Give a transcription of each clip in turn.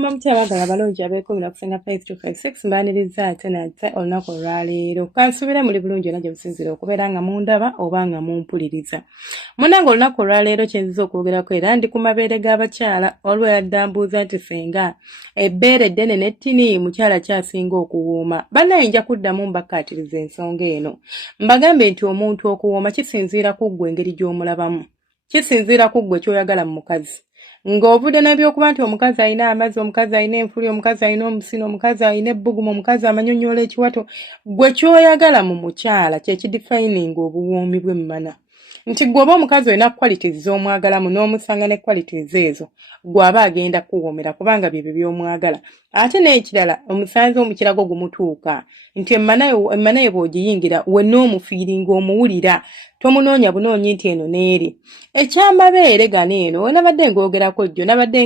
Mugamba mukyala abalungi abeekumira kusenga face to face sex mbaniriza ate nate olunaku olwaleero kansubire muli bulungi era gye businzira okubeera nga mundaba oba nga mumpuliriza munange olunaku olwaleero kyenziza okwogerako era ndi ku mabeere g'abakyala olweyadda mbuuza nti senga ebbeere eddene n'ettini mukyala kyasinga okuwooma bannaye nja kuddamu mbakkaatiriza ensonga eno mbagambe nti omuntu okuwooma kisinziira ku ggwe engeri gy'omulabamu kisinziira ku ggwe ky'oyagala mu mukazi ng'ovudde n'ebyokuba nti omukazi alina amazzi omukazi alina enfuli omukazi alina omusino omukazi alina ebbugumu omukazi amanyonyola ekiwato gwe ky'oyagala mu mukyala kye kidifayininga obuwoomi bw'emmana nti gw'oba omukazi olina qualities z'omwagalamu n'omusanga ne qualities ezo gw'aba agenda kuwoomera kubanga byebyo by'omwagala ate n'ekirala omusanze omukirago gumutuuka nti emmana ye bw'ogiyingira wenna omufiiringa omuwulira tomunoonya bunoonyi nti eno n'eri ekyamabeere gano eno wenabadde ng'ogerako jjo nabadde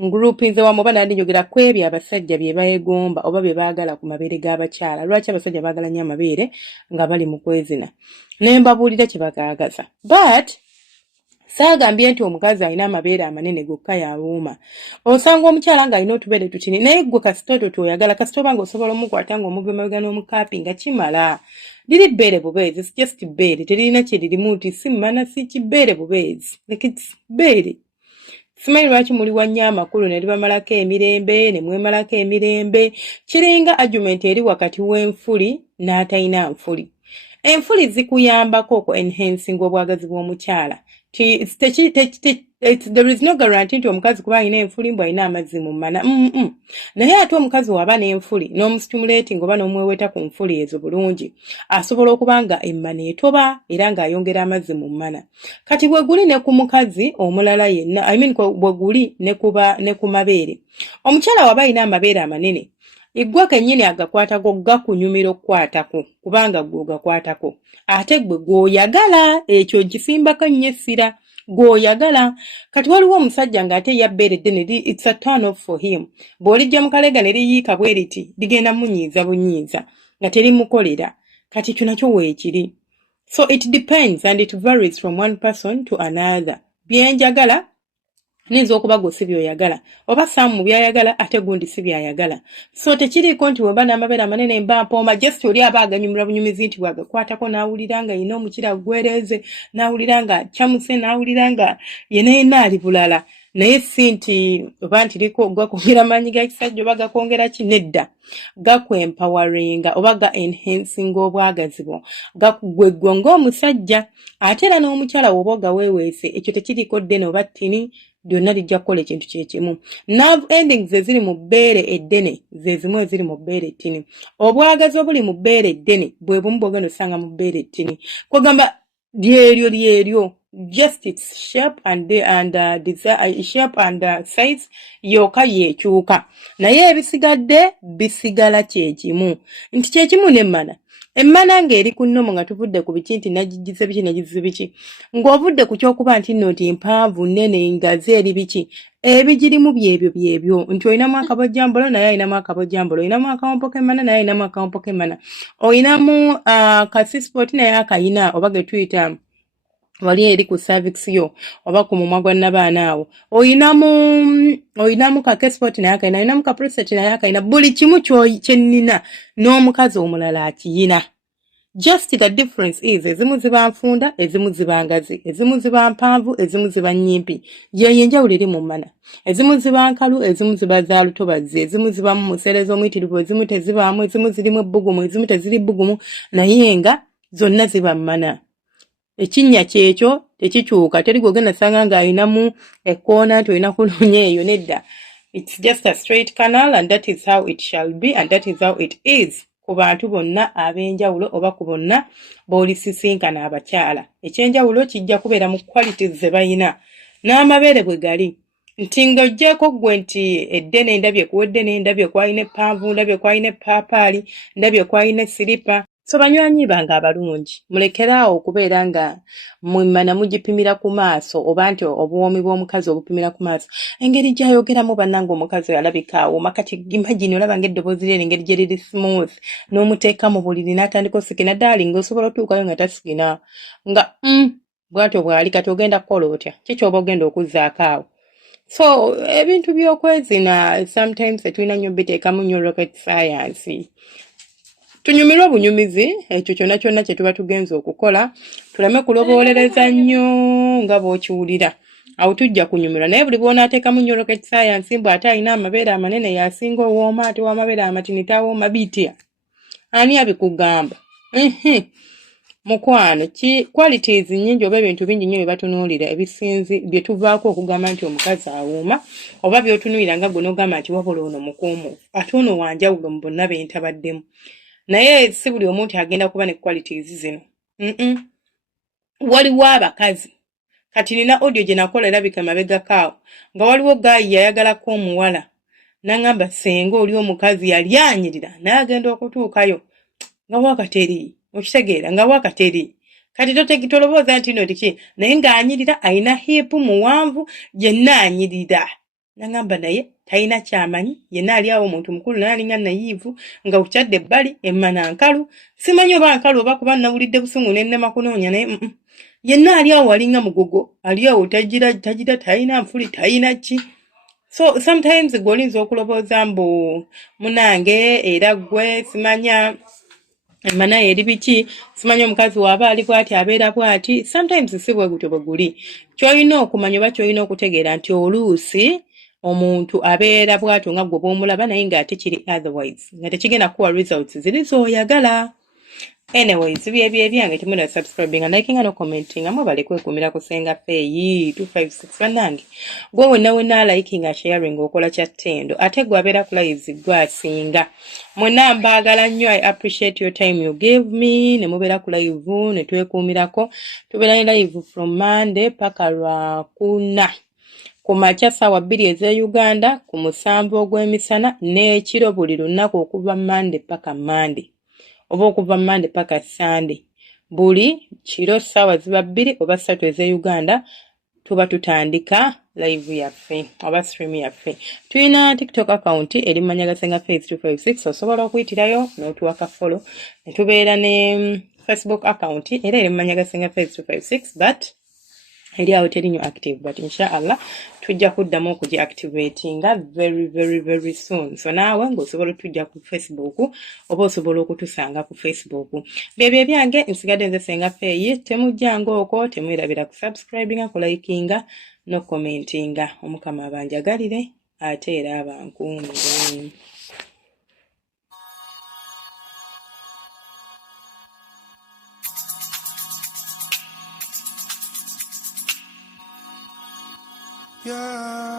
ngulupinze wamu oba nandi njogera ku ebyo abasajja bye beegomba oba bye baagala ku mabeere g'abakyala lwaki abasajja baagala nnyo amabeere nga bali mu kwezina ne mbabuulira kye bagaagaza but saagambye nti omukazi alina amabeere amanene gokka yawooma osanga omukyala ng'alina otubeere tutini naye ggwe kasitoto toyagala kasito oba ng'osobola omukwata ng'omuva emabega n'omukaapi nga kimala liri bbeere bubeezi si just bbeere teririna kye lirimu nti si mmana si kibbeere bubeezi bbeere simanyi lwaki muli wannyo amakulu ne libamalako emirembe ne mwemalako emirembe kiringa argument eri wakati w'enfuli n'atalina nfuli enfuli zikuyambako oku enhancing obwagazi bw'omukyala there is no guarantee nti omukazi kuba alina enfuli mbw alina amazzi mu mmana naye ate omukazi waba n'enfuli n'omustimulating oba n'omweweta ku nfuli ezo bulungi asobola okuba nga emmana etoba era ng'ayongera amazzi mu mmana kati bwe guli ne ku mukazi omulala yenna bwe guli ne ku mabeere omukyala waba alina amabeere amanene Iggwe kennyini agakwatako gakunyumira okukwatako kubanga gwe ogakwatako ate gwe gw'oyagala ekyo gisimbako nnyo essira gw'oyagala kati waliwo omusajja ng'ate yabbeere eddene it's a turn off for him bw'olijja mu kaleega ne liyiika bwe riti ligenda munyiiza bunyiiza nga terimukolera kati ekyo nakyo weekiri so it depends and it varies from one person to another byenjagala ninza okuba gwe si by'oyagala oba saamu by'ayagala ate gundi si by'ayagala so tekiriiko nti weba n'amabeere amanene mba mpooma just oli aba aganyumira bunyumizi nti bwagakwatako n'awulira nga yina omukira gwereeze n'awulira nga kyamuse n'awulira nga yenna ali bulala naye si nti oba nti liko gakwongera maanyi ga kisajja oba gakwongera kinedda gakwempoweringa oba ga enhancing obwagazi bwo gagweggo ng'omusajja ate era n'omukyala woba ogaweeweese ekyo tekiriiko ddene oba ttini byonna lijja kukola ekintu kyekimu nerve endings eziri mu bbeere eddene ze zimu eziri mu bbeere ettini obwagazi obuli mu bbeere eddene bwe bumu bwogenda osanga mu bbeere ettini kwegamba lyeryo just its shape and shape and size yokka yeekyuka naye ebisigadde bisigala kyekimu nti kyekimu n'emmana emmana ng'eri ku nnomo nga tuvudde ku biki nti nagigize biki ng'ovudde ku kyokuba nti nno nti mpanvu nnene ngazi eri biki ebigirimu byebyo nti olinamu akabojjambolo naye alinamu akabojjambolo olinamu akawompo k'emmana naye alinamu akawompo k'emmana olinamu kasisipoti naye akayina oba ge tuyita wali eri ku cervix yo oba ku mumwa gwa nnabaana awo olinamu ka kesport naye akayina olinamu ka prostate naye akayina buli kimu kyennina n'omukazi omulala akiyina just the difference is ezimu ziba nfunda ezimu ziba ngazi ezimu ziba mpanvu ezimu ziba nnyimpi yeyo enjawulo eri mu mmana ezimu ziba nkalu ezimu ziba za lutobazi ezimu ziba mu muserezo omuyitirivu ezimu tezibaamu ezimu zirimu ebbugumu ezimu teziri bbugumu naye nga zonna ziba mmana ekinnya kyekyo tekikyuka teri gwogenda sanga ng'alinamu ekkoona nti olina kunoonya eyo nedda it's just a straight canal and that is how it shall be and that is how it is ku bantu bonna ab'enjawulo oba ku bonna b'olisisinkana abakyala ekyenjawulo kijja kubeera mu qualities ze balina n'amabeere bwe gali nti ng'oggyeko ggwe nti eddene ndabye kuweddene ndabye kwalina eppanvu ndabye kwalina epaapaali ndabye kwalina siripa so banywanyi bange abalungi mulekeraawo okubeera nga mwemmana mugipimira ku maaso oba nti obuwoomi bw'omukazi obupimira ku maaso engeri gy'ayogeramu bannange omukazi alabika awooma kati imagine olaba ng'eddoboozi lye engeri gye liri smooth n'omuteeka mu buliri n'atandika osikina darling osobola otuukayo nga tasikina nga bw'atyo bw'ali kati ogenda kukola otya ki ky'oba ogenda okuzzaako awo So ebintu by'okwezina sometimes tetulina nnyo biteekamu nnyo rocket science. Tunyumirwa obunyumizi ekyo kyonna kyonna kye tuba tugenza okukola, tuleme kuloboolereza nnyo nga bw'okiwulira. Awo tujja kunyumirwa naye buli bw'onaateekamu nnyo rocket science mbu ate alina amabeere amanene yasinga owooma ate w'amabeere amatini tawooma bitya. Ani abikugamba? Mukwano qualities nnyingi oba ebintu bingi nnyo bye batunuulira ebisinzi bye tuvaako okugamba nti omukazi awooma, oba by'otunuulira nga gwe n'ogamba nti wabula ono mukuumu ate ono wanjawulo mu bonna be ntabaddemu. Naye si buli omuntu agenda kuba ne qualities zino. Waliwo abakazi kati nina audio gye nakola erabika mabegakaawo nga waliwo gaayi yayagalako omuwala n'angamba senga oli omukazi yali anyirira naye agenda okutuukayo nga wakateri okitegeera nga wakateri kati tolobooza nti no tiki naye ng'anyirira alina hipu muwanvu yenna anyirira n'angamba naye talina kyamanyi yenna ali awo omuntu mukulu naye alinga nayiivu nga kukyadde ebbali emmana nkalu simanyi oba nkalu oba kuba nawulidde busungu n'ennema kunoonya naye yenna ali awo alinga mugogo ali awo tagira talina nfuli talina ki. So sometimes gwe olinza okulobooza mbu munange era gwe simanya emmana eri biki simanya omukazi waaba ali bw'ati abeera bw'ati. Sometimes si bwe gutyo bwe guli. Ky'olina okumanya oba ky'olina okutegeera nti oluusi omuntu abeera bw'atyo nga gwe bw'omulaba naye ng'ate kiri otherwise nga tekigenda kuwa results ziri z'oyagala. Anyways, byange temuna subscribing and liking and commenting. Amwebale kwekumira kusenga feeyi 256 bannange. Gwe wenna liking and sharing okola kyattendo. Ate gwe abeera ku lives gwe asinga. Mwenna mbaagala nnyo, I appreciate your time you gave me. Ne mubeera ku live ne twekuumirako. Tubeera ne live from Monday paka Lwakuna. Ku makya ssaawa 2 ez'e Uganda, ku 7 ogw'emisana n'ekiro buli lunaku okuva Monday paka Monday. Oba okuva Monday paka Sunday. Buli kiro ssaawa ziba 2 oba 3 ez'e Uganda tuba tutandika live yaffe oba stream yaffe. Tulina TikTok account eri Manyagasenga Face 256 osobola okuyitirayo n'otuwaka follow. Ne tubeera ne Facebook account era eri Manyagasenga Face 256 but eri awo teri nnyo active but inshallah tujja kuddamu okugiactivatinga very soon. So naawe ng'osobola tujja ku Facebook oba osobola okutusanga ku Facebook. Byebyo byange nsigadde nze Senga Feeyi, temujjanga okwo temwerabira ku subscribinga ku likinga no commentinga. Omukama abanjagalire ate era abankuumire. Yeah.